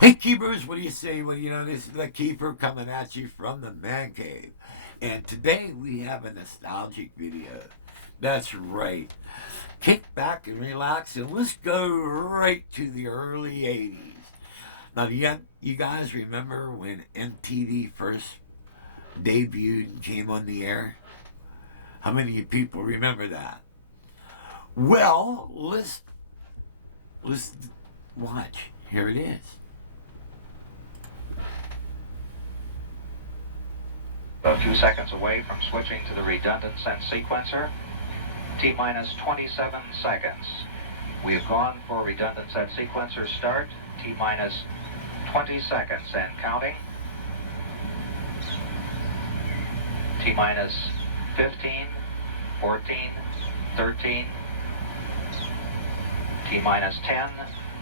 Hey Keepers, what do you say? Well, this is the Keeper coming at you from the man cave. And today we have a nostalgic video. That's right. Kick back and relax and let's go right to the early 80s. Now, you guys remember when MTV first debuted and came on the air? How many of you people remember that? Well, let's watch. Here it is. A few seconds away from switching to the redundant sense sequencer. T minus 27 seconds. We have gone for redundant set sequencer start. T minus 20 seconds and counting. T minus 15, 14, 13. T minus 10,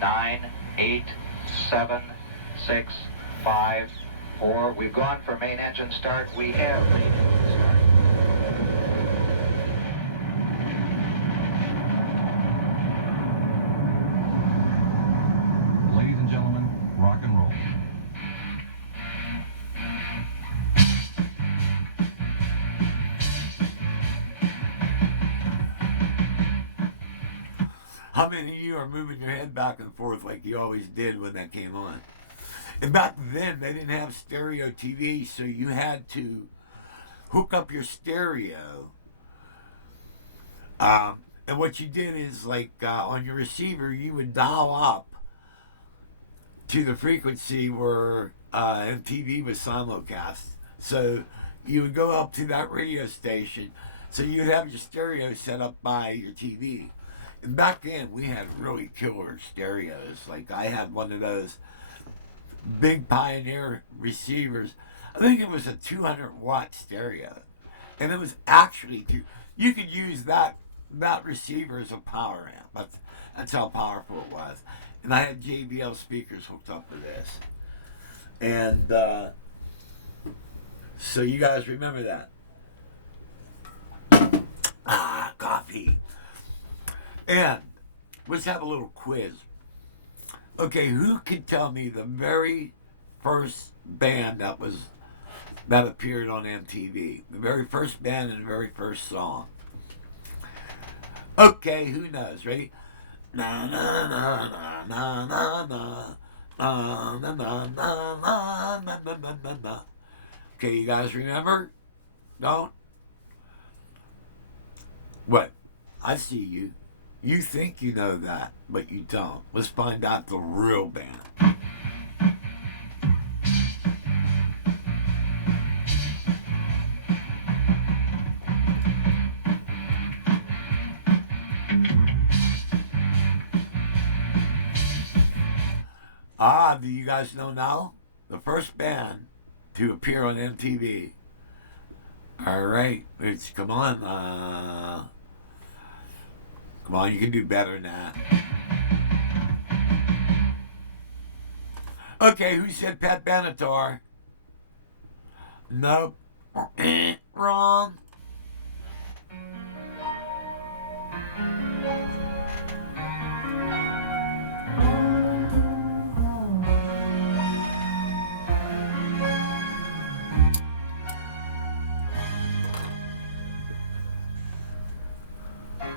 9, 8, 7, 6, 5, 4. We've gone for main engine start. We have main engine start. Ladies and gentlemen, rock and roll. How many of you are moving your head back and forth like you always did when that came on? And back then, they didn't have stereo TV, so you had to hook up your stereo. And what you did is, like, on your receiver, you would dial up to the frequency where MTV was simulcast. So you would go up to that radio station. So you'd have your stereo set up by your TV. And back then, we had really killer stereos. Like, I had one of those big Pioneer receivers. I think it was a 200-watt stereo. And it was actually, you could use that receiver as a power amp. That's how powerful it was. And I had JBL speakers hooked up with this. And so you guys remember that. Coffee. And let's have a little quiz. Okay, who can tell me the very first band that appeared on MTV? The very first band and the very first song. Okay, who knows? Ready? Na na na na na na na na na na na na na na na na. Okay, you guys remember? Don't? What? I see you. You think you know that, but you don't. Let's find out the real band. Do you guys know now? The first band to appear on MTV. All right, come on. Come on, you can do better than that. Okay, who said Pat Benatar? Nope. Wrong.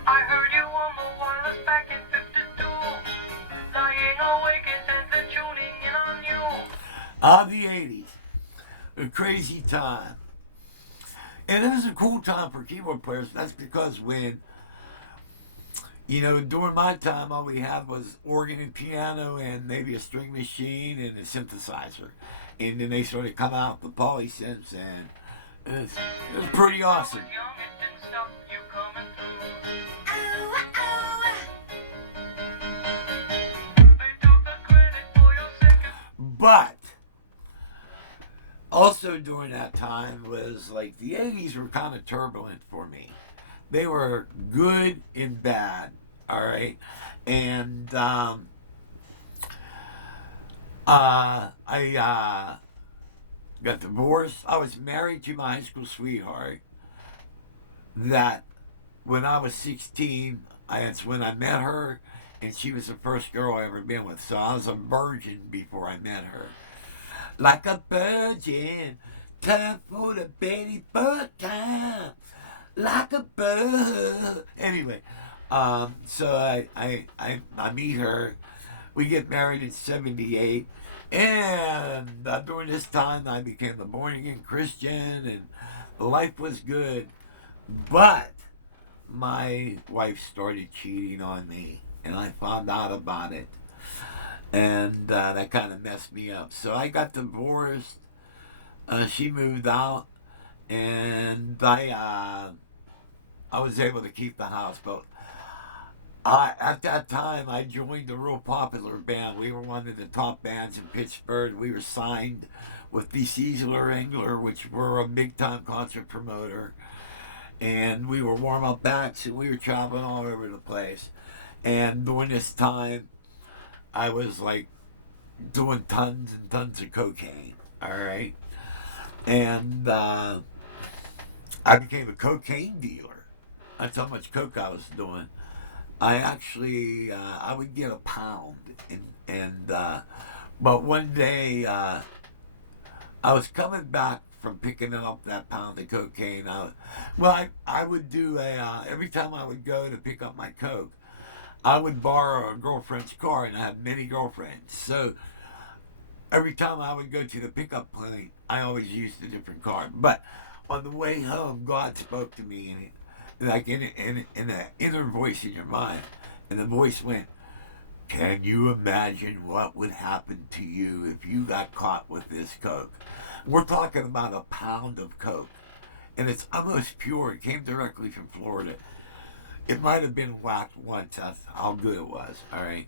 I heard you on the wireless back in 52. Lying awake intently tuning in on you. The 80s. A crazy time. And it was a cool time for keyboard players. That's because during my time, all we had was organ and piano and maybe a string machine and a synthesizer. And then they started coming out with polysynths, and it was pretty awesome. Young, it didn't stop you coming through. They took the credit for your second. But also during that time was like the 80s were kind of turbulent for me. They were good and bad, all right? And I got divorced. I was married to my high school sweetheart. That when I was 16, that's when I met her, and she was the first girl I ever been with. So I was a virgin before I met her. Like a virgin, time for the Betty Buck time. Like a bird. Anyway, so I meet her. We get married in '78, and during this time I became a born again Christian, and life was good. But my wife started cheating on me, and I found out about it, and that kind of messed me up. So I got divorced. She moved out, and I was able to keep the house, but at that time, I joined a real popular band. We were one of the top bands in Pittsburgh. We were signed with the Sizzler Engler, which were a big time concert promoter. And we were warm up acts, and we were traveling all over the place. And during this time, I was like doing tons and tons of cocaine. All right. And I became a cocaine dealer. That's how much coke I was doing. I actually I would get a pound, and but one day I was coming back from picking up that pound of cocaine. I would do every time I would go to pick up my coke, I would borrow a girlfriend's car, and I had many girlfriends. So every time I would go to the pickup point, I always used a different car. But on the way home, God spoke to me, and like in an inner voice in your mind, and the voice went, "Can you imagine what would happen to you if you got caught with this coke?" We're talking about a pound of coke, and it's almost pure. It came directly from Florida. It might have been whacked once. That's how good it was. All right,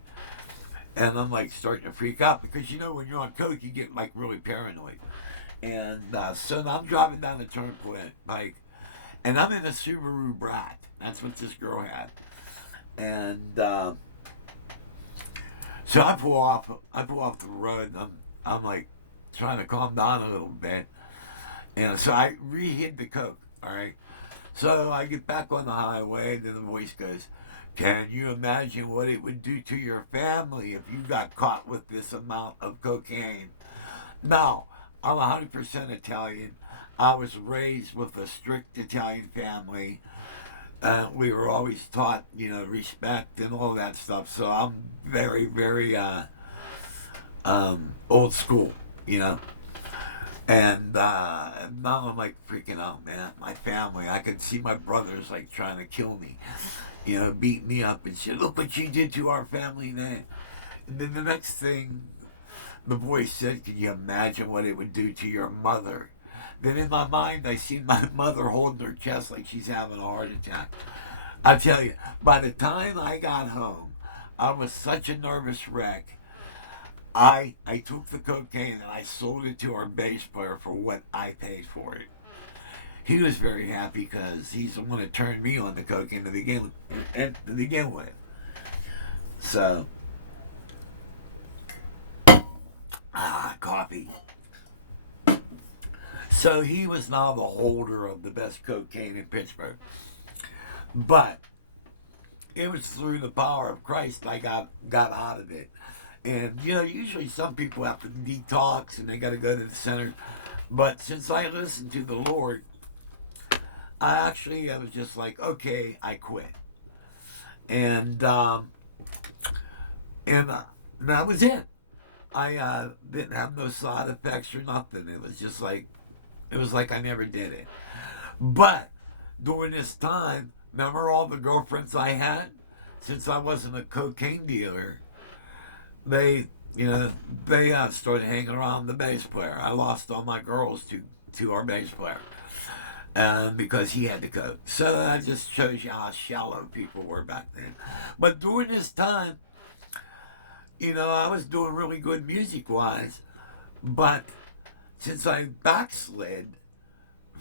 and I'm like starting to freak out because when you're on coke, you get like really paranoid. And so I'm driving down the turnpike, and I'm in a Subaru Brat. That's what this girl had. And so I pull off the road, and I'm like trying to calm down a little bit. And so I re-hit the coke, all right? So I get back on the highway, and then the voice goes, "Can you imagine what it would do to your family if you got caught with this amount of cocaine?" Now, I'm 100% Italian. I was raised with a strict Italian family. We were always taught, respect and all that stuff. So I'm very, very old school, And now I'm like freaking out, man. My family, I could see my brothers like trying to kill me, beat me up and shit. "Look what you did to our family, man." And then the next thing, the voice said, "Can you imagine what it would do to your mother?" Then in my mind, I see my mother holding her chest like she's having a heart attack. I tell you, by the time I got home, I was such a nervous wreck. I took the cocaine and I sold it to our bass player for what I paid for it. He was very happy because he's the one that turned me on the cocaine to begin with. So, coffee. So he was now the holder of the best cocaine in Pittsburgh. But it was through the power of Christ I got out of it. And, usually some people have to detox and they got to go to the center. But since I listened to the Lord, I was just like, okay, I quit. And that was it. I didn't have no side effects or nothing. It was like I never did it. But during this time, remember all the girlfriends I had? Since I wasn't a cocaine dealer, they started hanging around the bass player. I lost all my girls to our bass player. Because he had the coke. So that just shows you how shallow people were back then. But during this time, I was doing really good music-wise. But since I backslid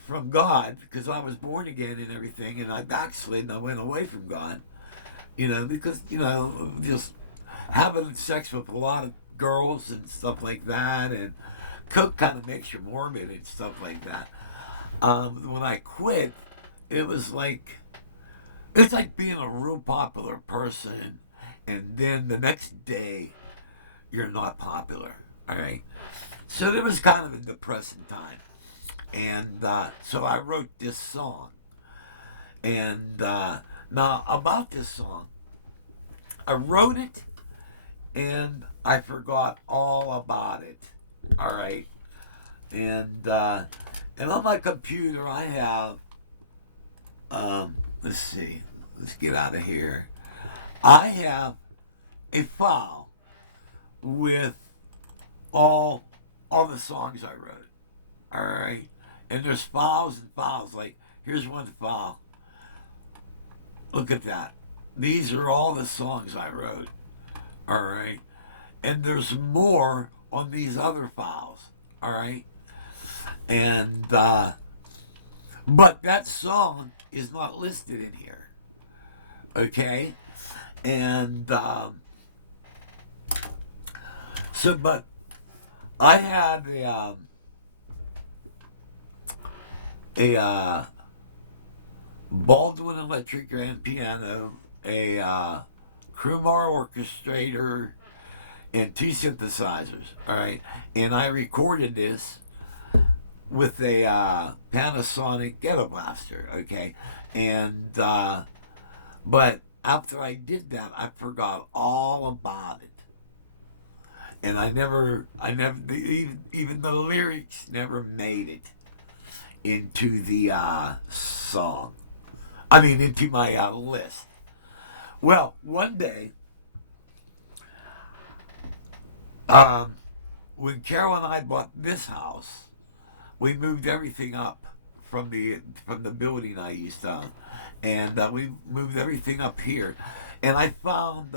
from God, because I was born again and everything, and I backslid and I went away from God, because, just having sex with a lot of girls and stuff like that, and coke kind of makes you morbid and stuff like that. When I quit, it's like being a real popular person and then the next day you're not popular. All right. So there was kind of a depressing time, and so I wrote this song. And now about this song, I wrote it and I forgot all about it. All right. And on my computer I have let's see, let's get out of here. I have a file with all the songs I wrote. All right. And there's files and files. Like, here's one file. Look at that. These are all the songs I wrote. All right. And there's more on these other files. All right. And, but that song is not listed in here. Okay. And, so, but I had a Baldwin electric grand piano, a Krumar orchestrator, and 2 synthesizers. All right, and I recorded this with a Panasonic Ghetto Blaster. Okay, and but after I did that, I forgot all about it. And I never, even the lyrics never made it into the song. I mean, into my list. Well, one day, when Carol and I bought this house, we moved everything up from the building I used to, and we moved everything up here, and I found.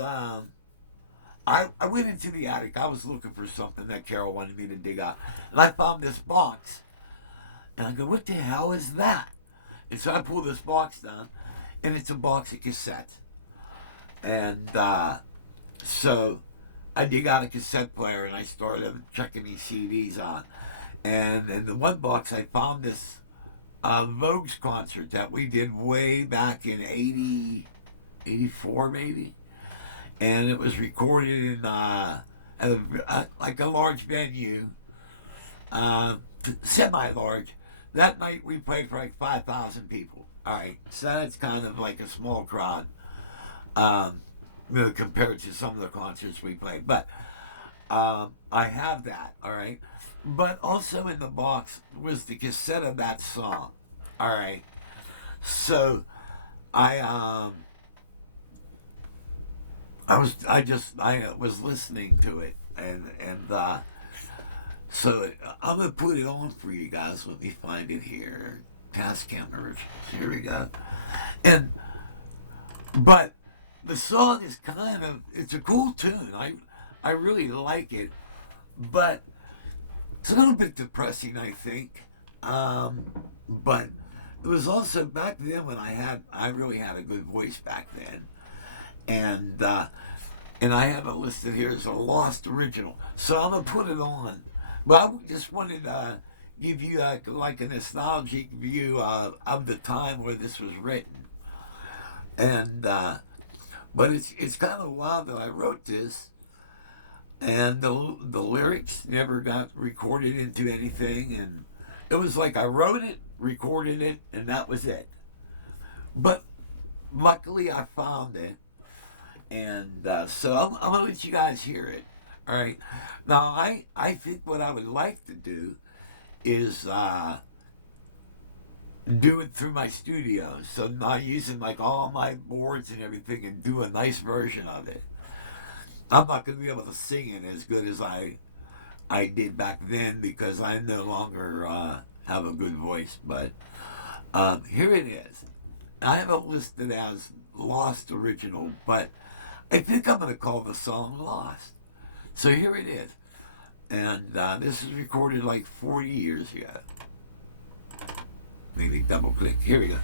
I went into the attic. I was looking for something that Carol wanted me to dig out. And I found this box. And I go, what the hell is that? And so I pull this box down, and it's a box of cassettes. And so I dig out a cassette player, and I started checking these CDs on. And in the one box, I found this Vogue's concert that we did way back in 84 maybe. And it was recorded in like a large venue, semi-large. That night we played for like 5,000 people. All right, so that's kind of like a small crowd, compared to some of the concerts we played. But I have that. All right, but also in the box was the cassette of that song. All right, so I was listening to it, and so I'm gonna put it on for you guys. Let me find it here. Tascam originals. Here we go. But the song is it's a cool tune. I really like it, but it's a little bit depressing, I think. But it was also back then when I really had a good voice back then. And I have it listed here as a lost original. So I'm going to put it on. But I just wanted to give you like a nostalgic view of the time where this was written. And but it's kind of wild that I wrote this, and the lyrics never got recorded into anything. And it was like I wrote it, recorded it, and that was it. But luckily I found it. And so I'm going to let you guys hear it. All right. Now, I think what I would like to do is do it through my studio. So not using like all my boards and everything, and do a nice version of it. I'm not going to be able to sing it as good as I did back then, because I no longer have a good voice. But here it is. I have it listed as Lost Original, but I think I'm going to call the song Lost. So here it is. And this is recorded like 40 years ago. Maybe double click. Here we go.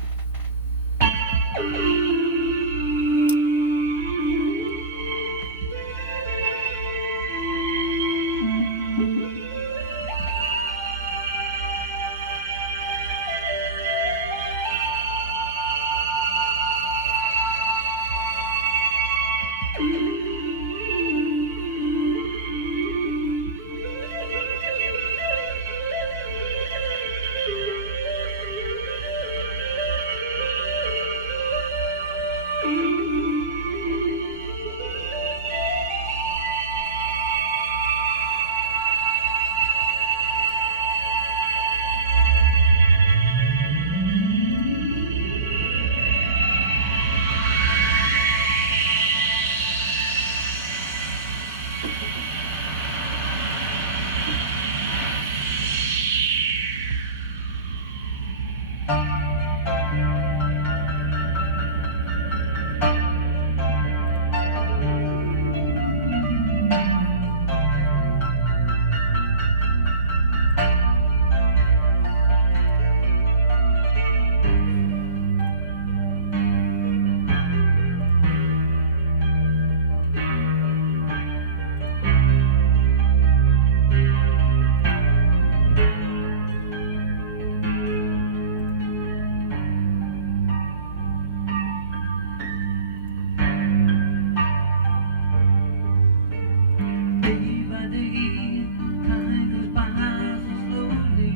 Day by day, time goes by so slowly.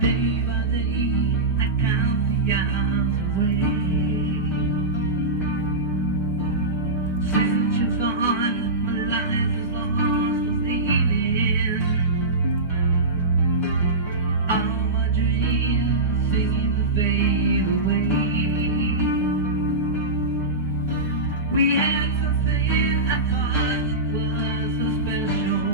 Day by day, I count the hours away. Since you're gone, my life is lost its meaning. All my dreams seem to fade away. We had something I thought was so special.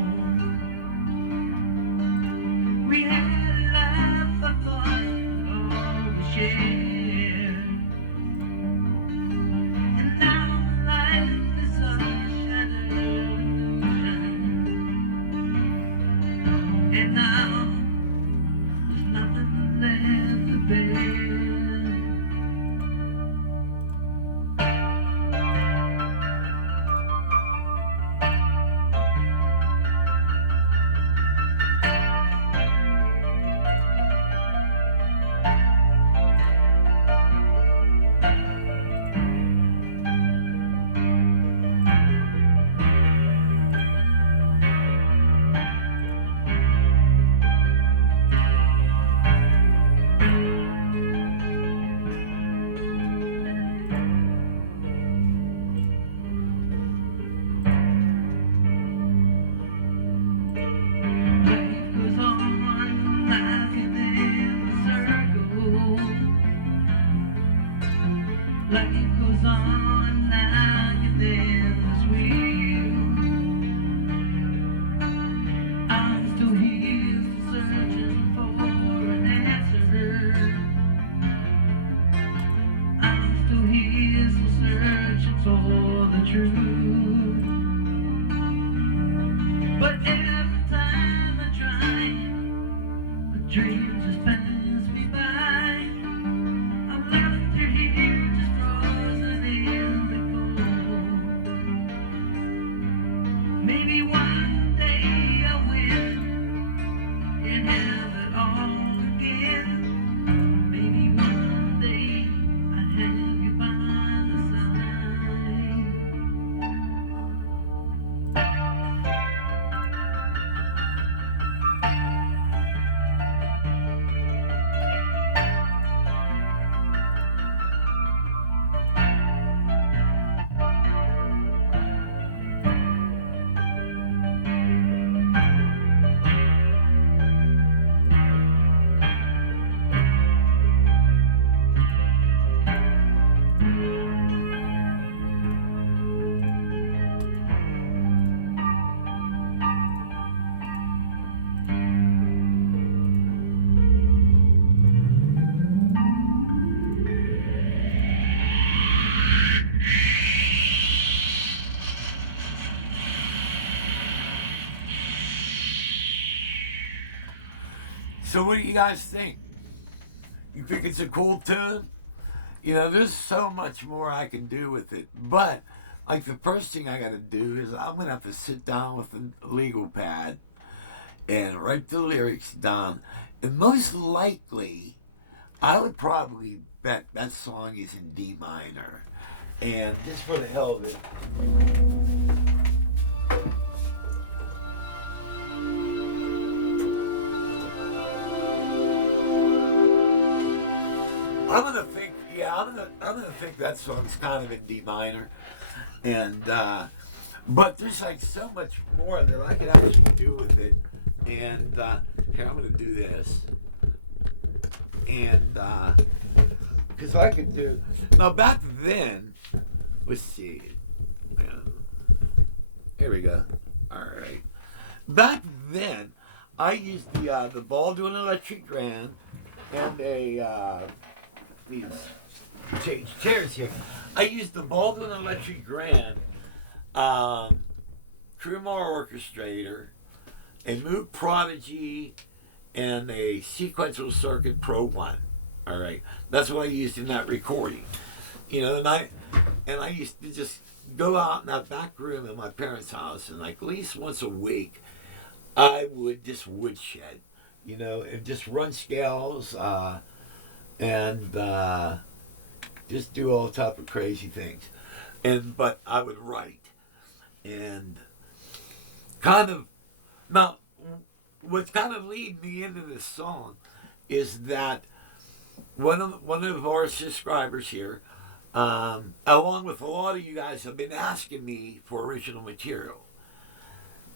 We had a life I thought all we shared. And now life is a shattered illusion. And now there's nothing left to bear. Life goes on like an endless circle. Life goes on like an endless wheel. I'm still here searching for an answer. I'm still here searching for the truth. But every time I try, my dreams just pass me by. I'm left here just frozen in the cold. Maybe one day I'll win and have it all again. Maybe one day I'll have you by my side. So what do you guys think? You think it's a cool tune? You know, there's so much more I can do with it. But, like, the first thing I got to do is I'm going to have to sit down with a legal pad and write the lyrics down. And most likely, I would probably bet that song is in D minor. And just for the hell of it, I'm gonna think that song's kind of in D minor, and but there's like so much more that I could actually do with it. And here, I'm gonna do this, and because I could do now. Back then, let's see. Here we go. All right. Back then, I used the Baldwin Electric Grand and a these change chairs here. I used the Baldwin Electric Grand, Crewmar Orchestrator, a Moog Prodigy, and a Sequential Circuit Pro 1. All right, that's what I used in that recording. You know, and I used to just go out in that back room in my parents' house, and like at least once a week, I would just woodshed, you know, and just run scales, and just do all type of crazy things. But I would write. And kind of, now, what's kind of leading me into this song is that one of our subscribers here, along with a lot of you guys, have been asking me for original material.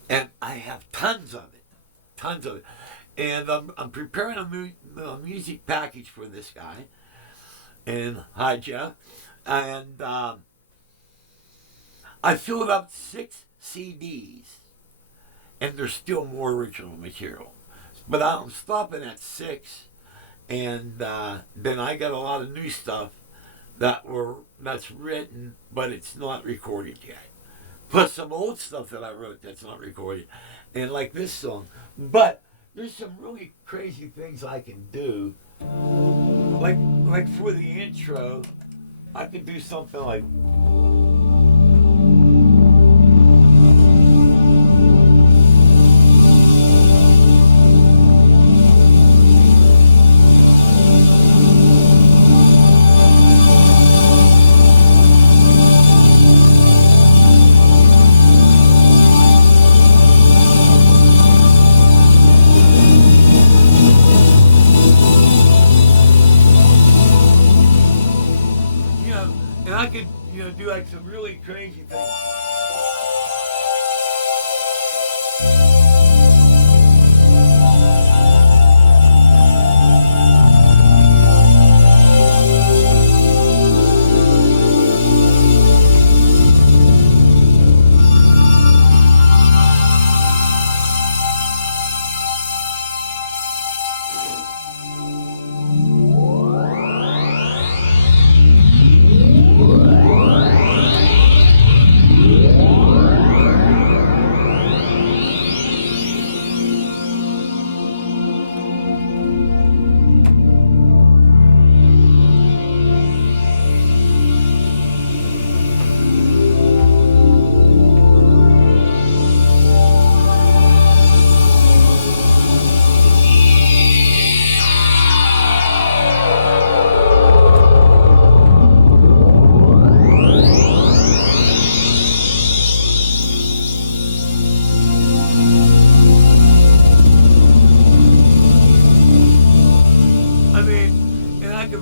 And I have tons of it. And I'm preparing a music package for this guy. And hi, Jeff. And I filled up 6 CDs. And there's still more original material. But I'm stopping at 6. And then I got a lot of new stuff that's written, but it's not recorded yet. Plus some old stuff that I wrote that's not recorded. And like this song. But there's some really crazy things I can do. Like for the intro, I could do something like... And I could, do like some really crazy things.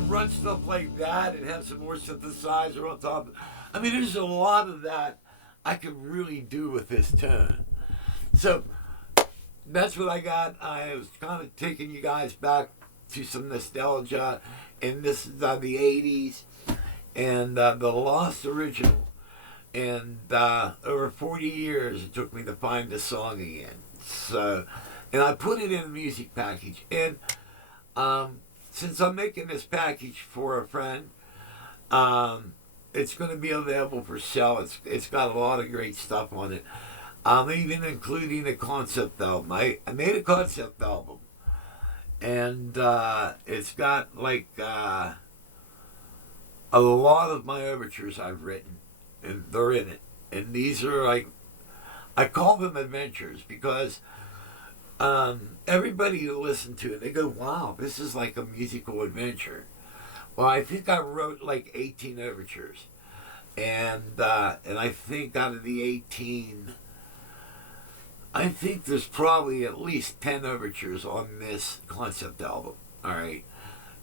Run stuff like that and have some more synthesizer on top. I mean, there's a lot of that I could really do with this tune. So that's what I got. I was kind of taking you guys back to some nostalgia, and this is the 80s and the Lost Original. And over 40 years it took me to find this song again. So, and I put it in a music package. And since I'm making this package for a friend, it's going to be available for sale. It's got a lot of great stuff on it. I'm even including a concept album. I made a concept album, and it's got like a lot of my overtures I've written, and they're in it. And these are like, I call them adventures because everybody who listened to it, they go, wow, this is like a musical adventure. Well, I think I wrote like 18 overtures. And I think out of the 18, I think there's probably at least 10 overtures on this concept album. All right.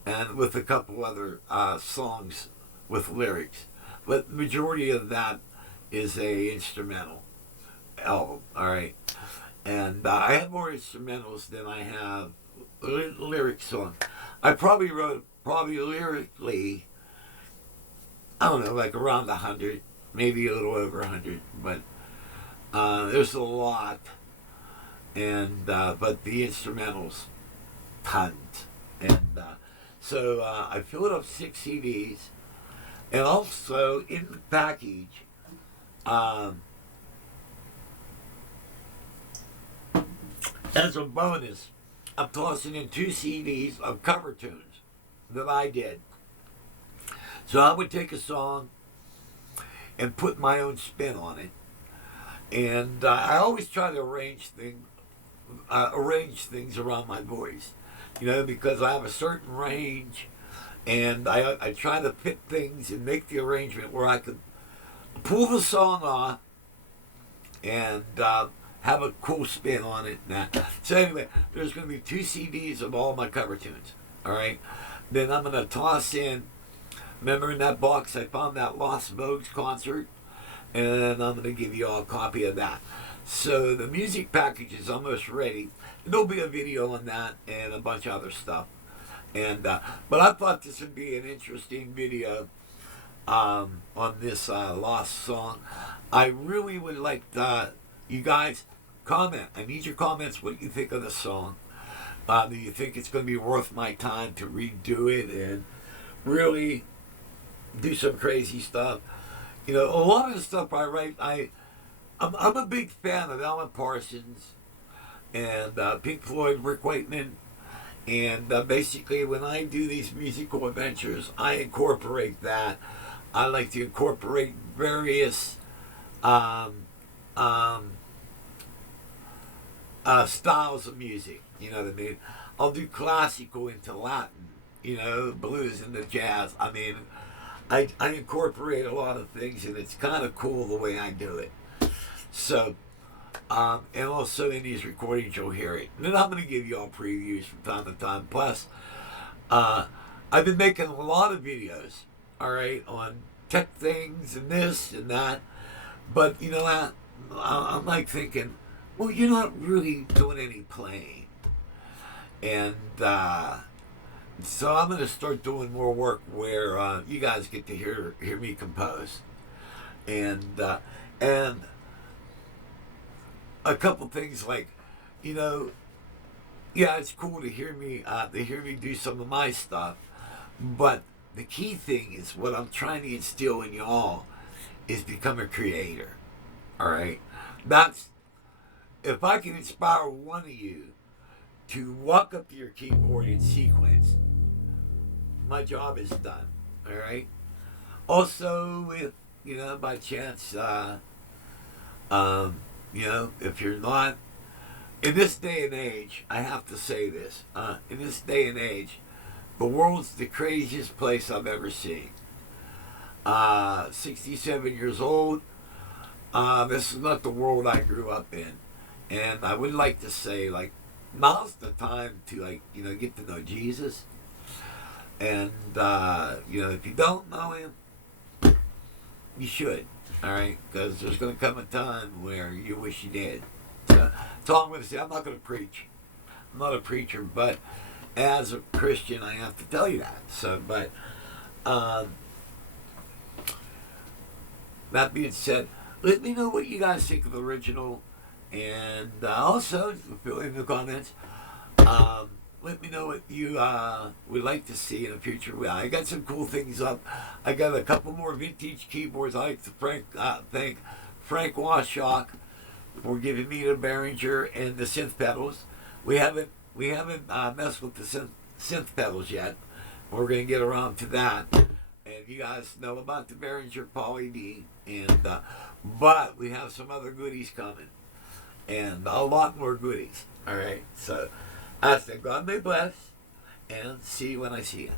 And with a couple other songs with lyrics. But the majority of that is a instrumental album. All right. And I have more instrumentals than I have lyrics on. I probably wrote, lyrically, I don't know, like around 100, maybe a little over 100. But there's a lot. And but the instrumentals, tons. And so I filled up 6 CDs. And also in the package, as a bonus, I'm tossing in 2 CDs of cover tunes that I did. So I would take a song and put my own spin on it. And I always try to arrange things around my voice, because I have a certain range, and I try to fit things and make the arrangement where I could pull the song off and have a cool spin on it. And that. So anyway, there's going to be 2 CDs of all my cover tunes. All right. Then I'm going to toss in. Remember in that box I found that Lost Vogues concert, and I'm going to give you all a copy of that. So the music package is almost ready. There'll be a video on that and a bunch of other stuff. And but I thought this would be an interesting video on this Lost song. I really would like you guys comment. I need your comments. What you think of the song? Do you think it's going to be worth my time to redo it and really do some crazy stuff? You know, a lot of the stuff I write, I'm a big fan of Alan Parsons and Pink Floyd, Rick Wakeman, and basically when I do these musical adventures, I incorporate that. I like to incorporate various styles of music. You know what I mean? I'll do classical into Latin, you know, blues into jazz. I mean, I incorporate a lot of things, and it's kind of cool the way I do it. So, and also in these recordings you'll hear it. And then I'm going to give you all previews from time to time. Plus, I've been making a lot of videos, all right, on tech things and this and that. But you know what? I'm like thinking, well, you're not really doing any playing. And so I'm going to start doing more work where you guys get to hear me compose. And a couple things like, you know, yeah, it's cool to hear me do some of my stuff, but the key thing is what I'm trying to instill in y'all is become a creator. All right, that's if I can inspire one of you to walk up to your keyboard in sequence, my job is done. All right. Also, if you know by chance, you know, if you're not in this day and age, I have to say this. In this day and age, the world's the craziest place I've ever seen. 67 years old. This is not the world I grew up in, and I would like to say, like, now's the time to, like, you know, get to know Jesus. And you know, if you don't know him, you should. All right, because there's going to come a time where you wish you did. So that's all I'm going to say. I'm not going to preach. I'm not a preacher, but as a Christian, I have to tell you that. So, but that being said, let me know what you guys think of the original, and also fill in the comments. Let me know what you would like to see in the future. I got some cool things up. I got a couple more vintage keyboards. I like to thank Frank Washock for giving me the Behringer and the synth pedals. We haven't messed with the synth pedals yet. We're gonna get around to that. And you guys know about the Behringer Poly D, and but we have some other goodies coming, and a lot more goodies. All right, so. I say God may bless, and see you when I see you.